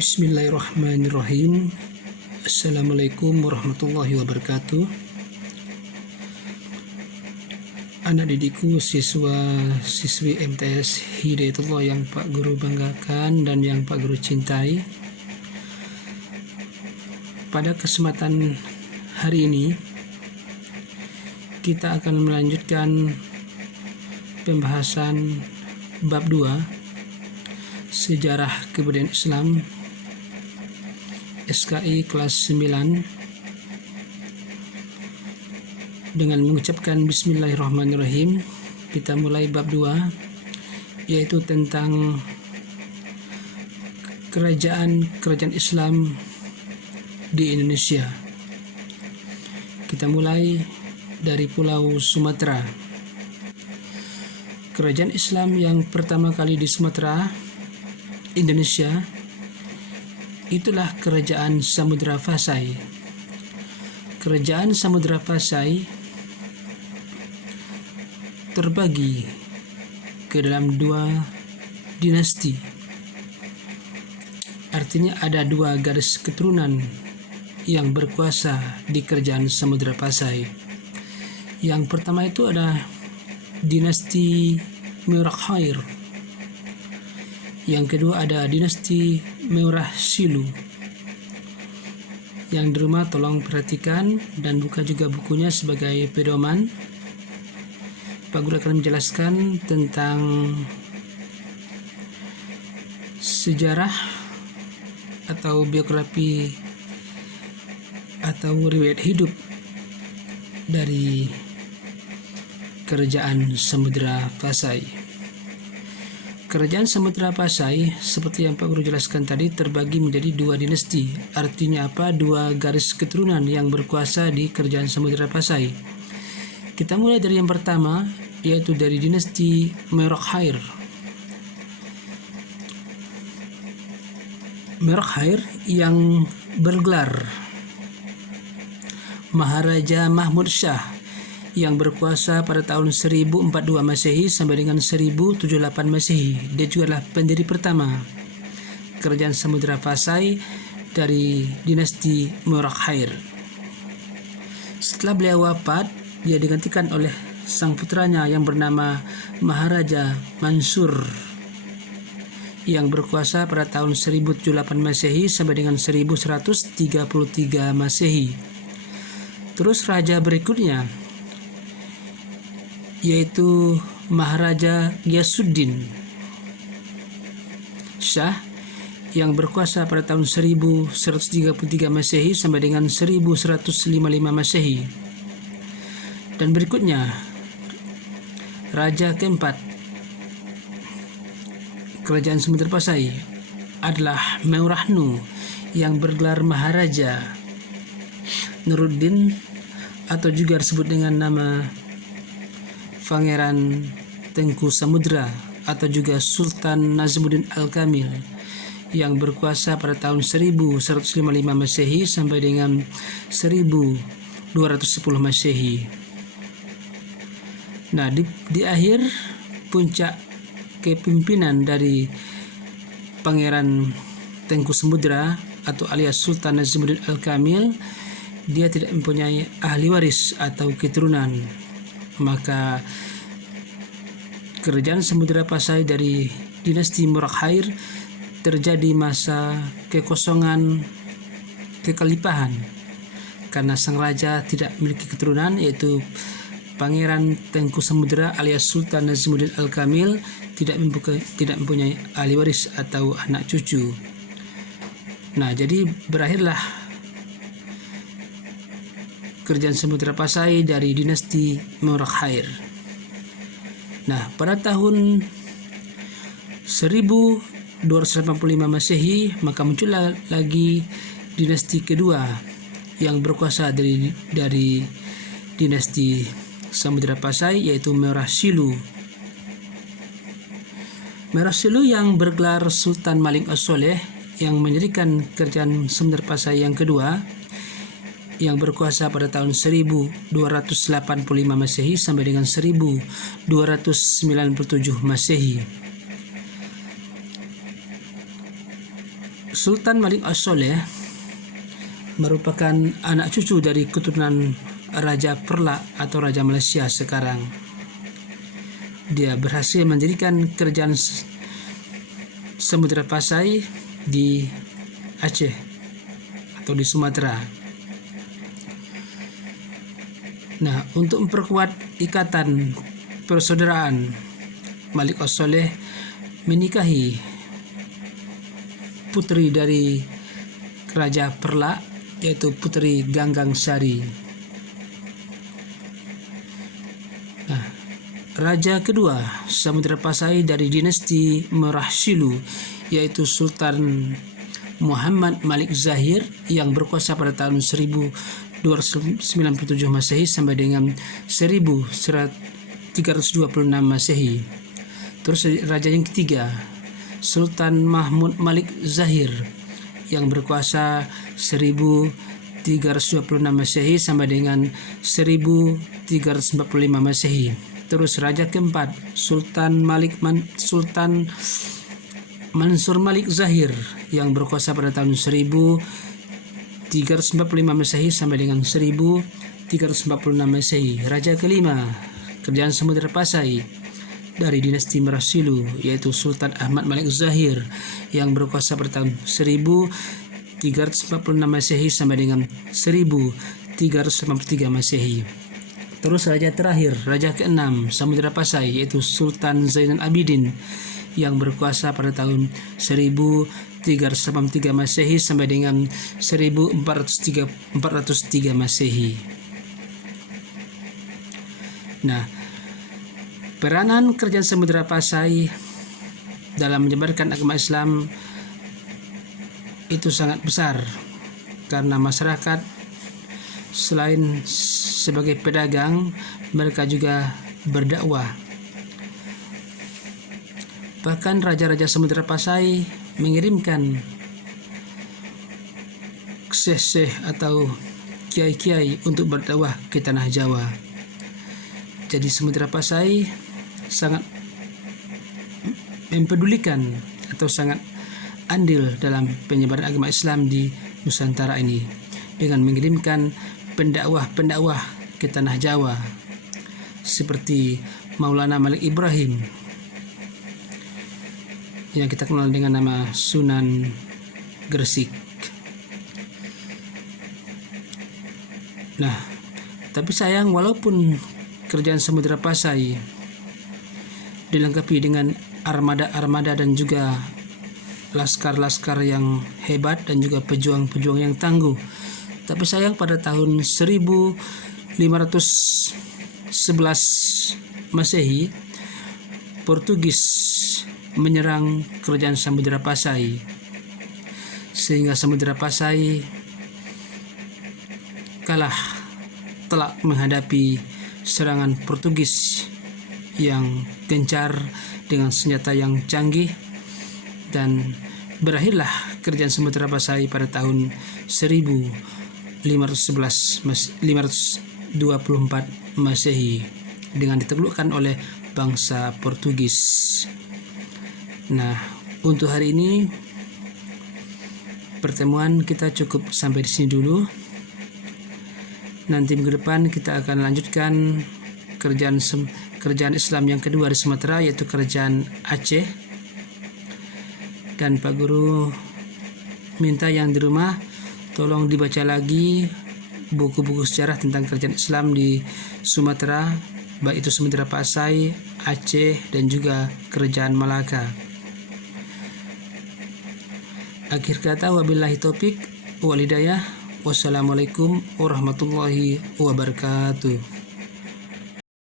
Bismillahirrahmanirrahim. Assalamualaikum warahmatullahi wabarakatuh. Anak didikku, siswa-siswi MTS Hidayatullah yang Pak Guru banggakan dan yang Pak Guru cintai. Pada kesempatan hari ini kita akan melanjutkan pembahasan bab 2 Sejarah Kebudayaan Islam SKI kelas 9 dengan mengucapkan Bismillahirrahmanirrahim. Kita mulai bab 2, yaitu tentang kerajaan Islam di Indonesia. Kita mulai dari Pulau Sumatera. Kerajaan Islam yang pertama kali di Sumatera, Indonesia, itulah Kerajaan Samudra Pasai. Kerajaan Samudra Pasai terbagi ke dalam dua dinasti. Artinya ada dua garis keturunan yang berkuasa di Kerajaan Samudra Pasai. Yang pertama itu ada dinasti Merakhair. Yang kedua ada dinasti Meurah Silu. Yang di rumah tolong perhatikan dan buka juga bukunya sebagai pedoman. Pak Guru akan menjelaskan tentang sejarah atau biografi atau riwayat hidup dari Kerajaan Samudra Pasai. Kerajaan Samudra Pasai, seperti yang Pak Guru jelaskan tadi, terbagi menjadi dua dinasti. Artinya apa? Dua garis keturunan yang berkuasa di Kerajaan Samudra Pasai. Kita mulai dari yang pertama, yaitu dari dinasti Merakhair. Merakhair yang bergelar Maharaja Mahmud Shah, yang berkuasa pada tahun 1042 Masehi sampai dengan 1078 Masehi. Dia juga adalah pendiri pertama Kerajaan Samudra Pasai dari dinasti Merakhair. Setelah beliau wafat, dia digantikan oleh sang putranya yang bernama Maharaja Mansur, yang berkuasa pada tahun 1078 Masehi sampai dengan 1133 Masehi. Terus raja berikutnya yaitu Maharaja Ghiyasuddin Shah, yang berkuasa pada tahun 1133 Masehi sampai dengan 1155 Masehi. Dan berikutnya raja keempat Kerajaan Samudra Pasai adalah Meurahnu, yang bergelar Maharaja Nuruddin atau juga disebut dengan nama Pangeran Tengku Samudra atau juga Sultan Nazmuddin Al-Kamil, yang berkuasa pada tahun 1155 Masehi sampai dengan 1210 Masehi. Nah, di akhir puncak kepemimpinan dari Pangeran Tengku Samudra atau alias Sultan Nazmuddin Al-Kamil, dia tidak mempunyai ahli waris atau keturunan. Maka Kerajaan Samudra Pasai dari dinasti Merakhair terjadi masa kekosongan kekhalifahan karena sang raja tidak memiliki keturunan, yaitu Pangeran Tengku Samudra alias Sultan Nazmuddin Al-Kamil tidak mempunyai ahli waris atau anak cucu. Nah, jadi berakhirlah Kerajaan Samudra Pasai dari dinasti Merakhair. Nah, pada tahun 1285 Masehi maka muncullah lagi dinasti kedua yang berkuasa dari dinasti Samudra Pasai, yaitu Meurah Silu. Meurah Silu yang bergelar Sultan Maling As-Soleh, yang mendirikan Kerajaan Samudra Pasai yang kedua, yang berkuasa pada tahun 1285 Masehi sampai dengan 1297 Masehi. Sultan Malik As-Soleh merupakan anak cucu dari keturunan Raja Perla atau Raja Malaysia sekarang. Dia berhasil mendirikan kerajaan Samudra Pasai di Aceh atau di Sumatera. Nah, untuk memperkuat ikatan persaudaraan, Malik As-Soleh menikahi putri dari Raja Perla, yaitu Putri Ganggang Sari. Nah, Raja kedua Samudra Pasai dari dinasti Merah Silu, yaitu Sultan Muhammad Malik Zahir yang berkuasa pada tahun 1297 Masehi sampai dengan 1326 Masehi. Terus raja yang ketiga, Sultan Mahmud Malik Zahir yang berkuasa 1326 Masehi sampai dengan 1345 Masehi. Terus raja keempat, Sultan Mansur Malik Zahir yang berkuasa pada tahun 1345 Masehi sampai dengan 1346 Masehi. Raja kelima, kerajaan Samudra Pasai dari dinasti Merah Silu, yaitu Sultan Ahmad Malik Zahir yang berkuasa pada tahun 1346 Masehi sampai dengan 1383 Masehi. Terus raja terakhir, raja keenam Samudra Pasai, yaitu Sultan Zainal Abidin yang berkuasa pada tahun 1383 Masehi sampai dengan 1403 Masehi. Nah, peranan kerajaan Samudra Pasai dalam menyebarkan agama Islam itu sangat besar, karena masyarakat selain sebagai pedagang, mereka juga berdakwah. Bahkan raja-raja Samudra Pasai mengirimkan syekh-syekh atau kiai-kiai untuk berdakwah ke tanah Jawa. Jadi Samudra Pasai sangat mempedulikan atau sangat andil dalam penyebaran agama Islam di Nusantara ini dengan mengirimkan pendakwah ke tanah Jawa seperti Maulana Malik Ibrahim yang kita kenal dengan nama Sunan Gresik. Nah, tapi sayang, walaupun kerajaan Samudra Pasai dilengkapi dengan armada-armada dan juga laskar-laskar yang hebat dan juga pejuang-pejuang yang tangguh, tapi sayang pada tahun 1511 Masehi, Portugis menyerang kerajaan Samudra Pasai, sehingga Samudra Pasai kalah telak menghadapi serangan Portugis yang gencar dengan senjata yang canggih, dan berakhirlah kerajaan Samudra Pasai pada tahun 1524 Masehi dengan ditaklukkan oleh bangsa Portugis. Nah, untuk hari ini pertemuan kita cukup sampai di sini dulu. Nanti minggu depan kita akan lanjutkan kerajaan Islam yang kedua di Sumatera, yaitu kerajaan Aceh. Dan Pak Guru minta yang di rumah tolong dibaca lagi buku-buku sejarah tentang kerajaan Islam di Sumatera, baik itu Samudra Pasai, Aceh, dan juga kerajaan Malaka. Akhir kata, wabillahi taufik wal hidayah. Wassalamualaikum warahmatullahi wabarakatuh.